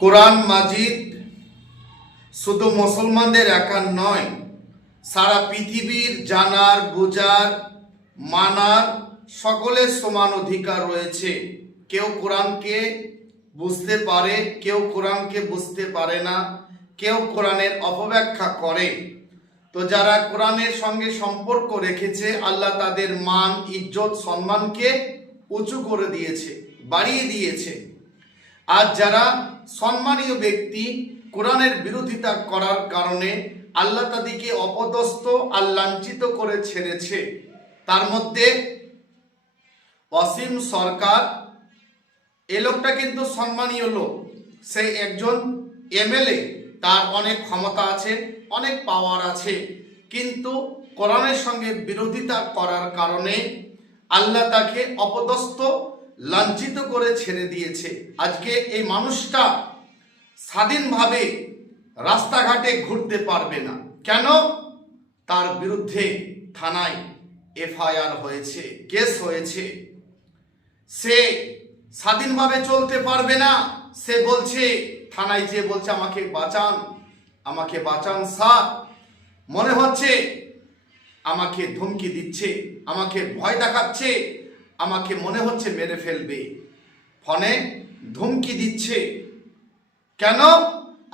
কোরআন মাজিদ শুধু মুসলমানদের একা নয়, সারা পৃথিবীর জানার, বুঝার, মানার সকলের সমান অধিকার রয়েছে। কেউ কোরআনকে বুঝতে পারে, কেউ কোরআনকে বুঝতে পারে না, কেউ কোরআনের অপব্যাখ্যা করে। তো যারা কোরআনের সঙ্গে সম্পর্ক রেখেছে, আল্লাহ তাদের মান, ইজ্জত, সম্মানকে উঁচু করে দিয়েছে, বাড়িয়ে দিয়েছে। আর যারা সম্মানীয় ব্যক্তি কোরআনের বিরোধিতা করার কারণে আল্লাহ তাদেরকে অপদস্থ আর লাঞ্ছিত করে ছেড়েছে। তার মধ্যে অসীম সরকার, এ লোকটা কিন্তু সম্মানীয় লোক। সে একজন এমএলএ, তার অনেক ক্ষমতা আছে, অনেক পাওয়ার আছে, কিন্তু কোরআনের সঙ্গে বিরোধিতা করার কারণে আল্লাহ তাকে অপদস্থ, লাঞ্ছিত করে ছেড়ে দিয়েছে। আজকে এই মানুষটা স্বাধীনভাবে রাস্তাঘাটে ঘুরতে পারবে না। কেন? তার বিরুদ্ধে থানায় এফআইআর হয়েছে, কেস হয়েছে। সে স্বাধীনভাবে চলতে পারবে না। সে বলছে, থানায় যে বলছে আমাকে বাঁচান, আমাকে বাঁচান স্যার। মনে হচ্ছে আমাকে ধমকি দিচ্ছে, আমাকে ভয় দেখাচ্ছে, আমাকে মনে হচ্ছে মেরে ফেলবে, ফোনে ধমকি দিচ্ছে। কেন?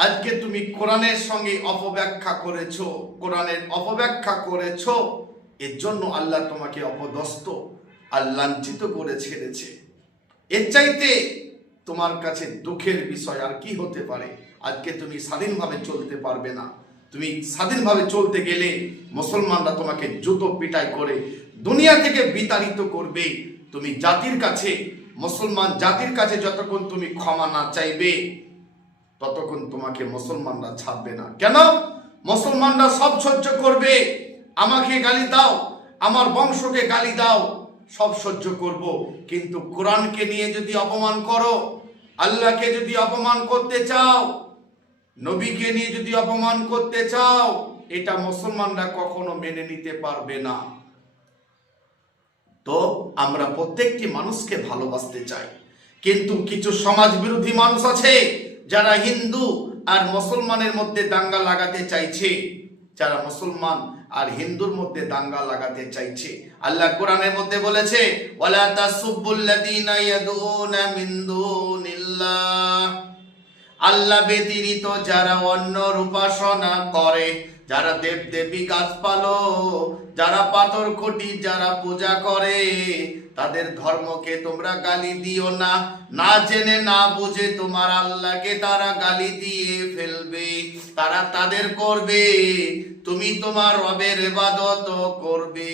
আজকে তুমি কোরআনের সঙ্গে অপব্যাখ্যা করেছো, কোরআনের অপব্যাখ্যা করেছো, এর জন্য আল্লাহ তোমাকে অপদস্থ আর লাঞ্ছিত করে ছেড়েছে। এর চাইতে তোমার কাছে দুঃখের বিষয় আর কি হতে পারে? আজকে তুমি স্বাধীনভাবে চলতে পারবে না। তুমি স্বাধীনভাবে চলতে গেলে মুসলমানরা তোমাকে জুতো পিটাই করে দুনিয়া থেকে বিতাড়িত করবে। তুমি জাতির কাছে, মুসলমান জাতির কাছে যতক্ষণ তুমি ক্ষমা না চাইবে, ততক্ষণ তোমাকে মুসলমানরা ছাড়বে না। কেন? মুসলমানরা সব সহ্য করবে। আমাকে গালি দাও, আমার বংশকে গালি দাও, সব সহ্য করব, কিন্তু কোরআনকে নিয়ে যদি অপমান করো, আল্লাহকে যদি অপমান করতে চাও, নবীকে নিয়ে যদি অপমান করতে চাও, এটা মুসলমানরা কখনো মেনে নিতে পারবে না। তো আমরা প্রত্যেকটি মানুষকে ভালোবাসতে চাই, কিন্তু কিছু সমাজ বিরোধী মানুষ আছে যারা হিন্দু আর মুসলমানের মধ্যে দাঙ্গা লাগাতে চাইছে, যারা মুসলমান আর হিন্দুর মধ্যে দাঙ্গা লাগাতে চাইছে। আল্লাহ কোরআনের মধ্যে বলেছে, ওয়ালা তাসুবুল্লাযীনা ইয়াদউনা মিন দুনিল্লাহ, আল্লাহ ব্যতীত যারা অন্যর উপাসনা করে, যারা দেবদেবী, গাছপালা, যারা পাথর খুঁটি, যারা পূজা করে, তাদের ধর্মকে তোমরা গালি দিও না। না জেনে না বুঝে তোমার আল্লাহকে তারা গালি দিয়ে ফেলবে। তারা তাদের করবে, তুমি তোমার রবের ইবাদত করবে।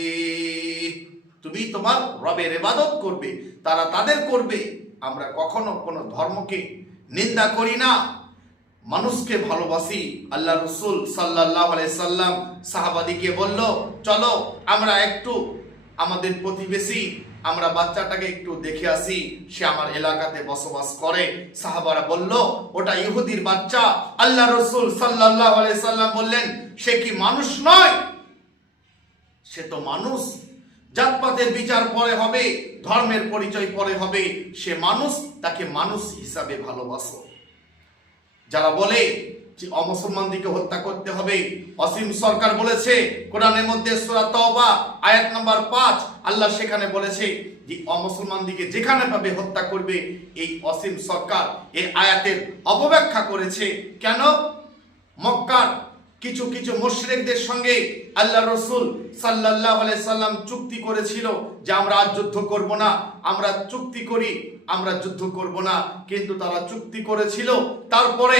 তুমি তোমার রবের ইবাদত করবে, তারা তাদের করবে। আমরা কখনো কোনো ধর্মকে নিন্দা করি না, মানুষকে ভালোবাসি। আল্লাহ রসুল সাল্লাল্লাহু আলাইহি সাল্লাম সাহাবাদিকে বলল, চলো আমরা একটু আমাদের প্রতিবেশী, আমরা বাচ্চাটাকে একটু দেখে আসি, সে আমার এলাকাতে বসবাস করে। সাহাবারা বলল, ওটা ইহুদির বাচ্চা। আল্লাহ রসুল সাল্লাল্লাহু আলাইহি সাল্লাম বললেন, সে কি মানুষ নয়? সে তো মানুষ। জাতপাতের বিচার পরে হবে, ধর্মের পরিচয় পরে হবে। সে মানুষ, তাকে মানুষ হিসাবে ভালোবাসো। যারা বলে যে অমুসলমানদেরকে হত্যা করতে হবে, অসীম সরকার বলেছে কোরআনের মধ্যে সূরা তাওবা আয়াত নাম্বার 5, আল্লাহ সেখানে বলেছে যে অমুসলমানদেরকে যেখানে পাবে হত্যা করবে। এই অসীম সরকার এই আয়াতের অপব্যাখ্যা করেছে। কেন? মক্কার কিছু কিছু মুশরিকদের সঙ্গে আল্লাহ রসুল সাল্লাল্লাহু আলাইহি সাল্লাম চুক্তি করেছিল যে আমরা আজ যুদ্ধ করব না, আমরা চুক্তি করি, আমরা যুদ্ধ করব না। কিন্তু তারা চুক্তি করেছিল, তারপরে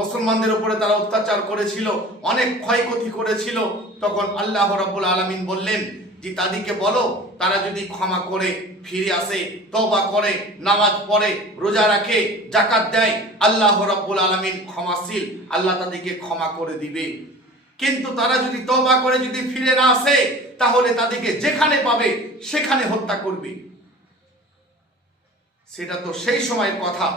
মুসলমানদের উপরে তারা অত্যাচার করেছিল, অনেক ক্ষয়ক্ষতি করেছিল। তখন আল্লাহ রাব্বুল আলামিন বললেন যে তাদেরকে বলো, তারা যদি ক্ষমা করে ফিরে আসে, তওবা করে, নামাজ পড়ে, রোজা রাখে, যাকাত দেয়, আল্লাহ রাব্বুল আলামিন ক্ষমাশীল, আল্লাহ তাদেরকে ক্ষমা করে দিবে। কিন্তু তারা যদি তওবা করে যদি ফিরে না আসে, তাহলে তাদেরকে যেখানে পাবে সেখানে হত্যা করবে। সেটা তো সেই সময়ের কথা।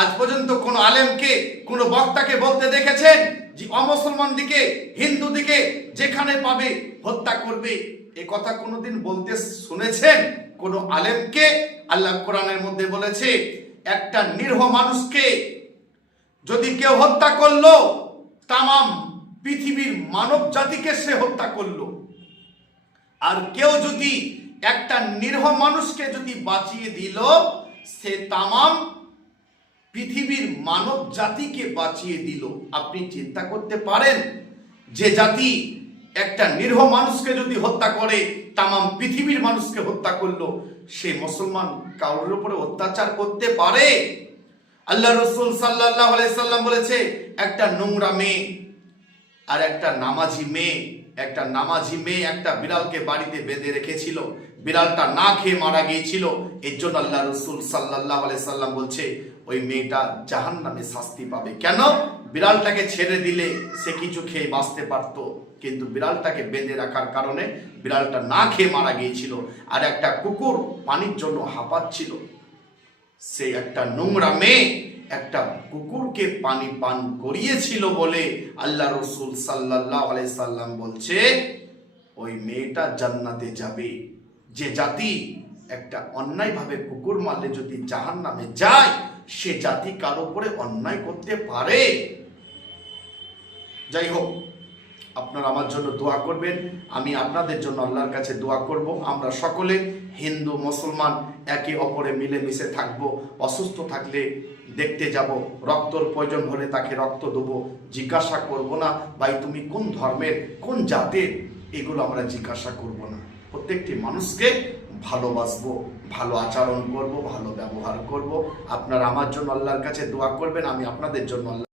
আজ পর্যন্ত কোন আলেমকে, কোন বক্তাকে বলতে দেখেছেন যে অমুসলমান দিকে, হিন্দু দিকে যেখানে পাবে হত্যা করবে? এ কথা কোনোদিন বলতে শুনেছেন কোন আলেমকে? আল্লাহ কোরআনের মধ্যে বলেছে, একটা নিরীহ মানুষকে যদি কেউ হত্যা করলো, তামাম পৃথিবীর মানব জাতিকে সে হত্যা করলো। আর কেউ যদি একটা নিরীহ মানুষকে যদি বাঁচিয়ে দিল, সে তামাম পৃথিবীর মানব জাতিকে বাঁচিয়ে দিল। আপনি চিন্তা করতে পারেন, যে জাতি একটা নিরীহ মানুষকে যদি হত্যা করে, তামাম পৃথিবীর মানুষকে হত্যা করলো, সে মুসলমান কারোর উপরে অত্যাচার করতে পারে? আল্লাহ রসুল সাল্লাল্লাহু আলাইহি সাল্লাম বলেছে, একটা নোংরা মেয়ে আর একটা নামাজি মেয়ে, একটা বিড়ালকে বাড়িতে বেঁধে রেখেছিল, বিড়ালটা না খেয়ে মারা গিয়েছিল। এর জন্য আল্লাহ রসুল সাল্লাল্লাহু আলাইহি সাল্লাম বলছে, ওই মেয়েটা জাহান্নামে শাস্তি পাবে। কেন? বিড়ালটাকে ছেড়ে দিলে সে কিছু খেয়ে বাঁচতে পারত, কিন্তু বিড়ালটাকে বেঁধে রাখার কারণে বিড়ালটা না খেয়ে মারা গিয়েছিল। আর একটা কুকুর পানির জন্য হাঁপাচ্ছিল, সে একটা নোংরা মেয়ে একটা কুকুরকে পানি পান করিয়েছিল বলে আল্লাহ রসুল সাল্লাল্লাহু আলাইহি সাল্লাম বলছে, ওই মেয়েটা জান্নাতে যাবে। যে জাতি একটা অন্যায়ভাবে কুকুর মারলে যদি জাহান্নামে যায়, সে জাতি কার উপরে অন্যায় করতে পারে? যাই হোক, আপনারা আমার জন্য দোয়া করবেন, আমি আপনাদের জন্য আল্লাহর কাছে দোয়া করব। আমরা সকলে হিন্দু মুসলমান একে অপরে মিলেমিশে থাকবো। অসুস্থ থাকলে দেখতে যাব, রক্তর প্রয়োজন হলে তাকে রক্ত দেবো। জিজ্ঞাসা করব না, ভাই তুমি কোন ধর্মের, কোন জাতের, এগুলো আমরা জিজ্ঞাসা করব না। প্রত্যেকটি মানুষকে ভালোবাসবো, ভালো আচরণ করব, ভালো ব্যবহার করব। আপনারা আমার জন্য আল্লাহর কাছে দোয়া করবেন, আমি আপনাদের জন্য